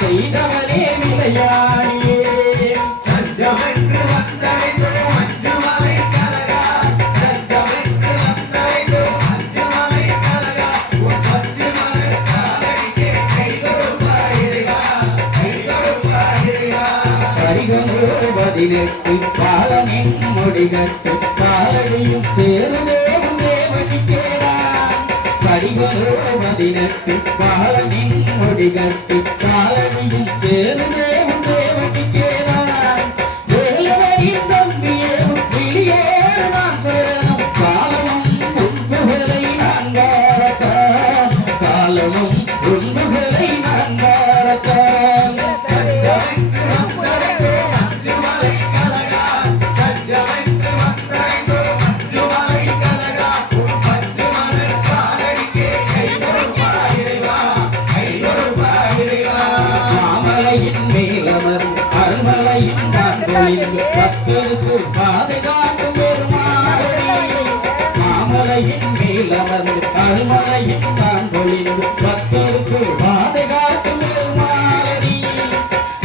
செய்தவனே விளையாடியே தஞ்சமென்று வந்தடைந்தோ அஞ்சு மலை கலகா தஞ்சமென்று வந்தடைந்தோ அஞ்சு மலை கலகா பத்து மலர் காலடிக்கே கை கொடுப்பாயிரைவா கரிகனோ பதினெட்டு காலனின் முடிகட்டு காலடியும் சேருதேவும் தேவனிக்கேரான் கரிகனோ பதினெட்டு காலனின் முடிகட்டு காலனியும் சேருதேவும் தேவனிக்கேரான் வேலவரின் தம்பியேவும் வெளியேறான் சேரனும் காலமும் உண்புகளை நான் வாழத்தான் காலமும் உண்புகளை நான் வாழத்தான் பக்தருக்கு பாதை காட்டும் மாமலையின் மேலமர்ந்து அருமலையின் தான் பொழிந்து பக்தருக்கு பாதை காட்டும் பெருமாளி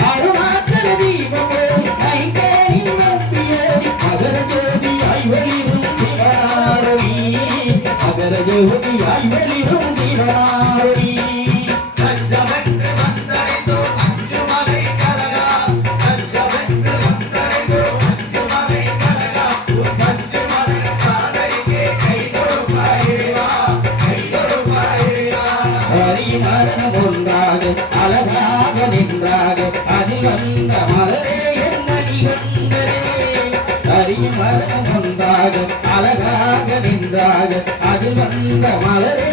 அருணாச்சல தீபமோடி ஐங்கேயின் நம்பியடி அகர ஜோதி ஐவலிரும் சிவனாரவி அகர ஜோதி ஐவலிரும் சிவனாரவி அழகாக நின்றாக அதில் வந்த மலரே மணிகண்டரே அறியும் மரணம் ஒன்றாக அழகாக நின்றாக அதில் வந்த மலரே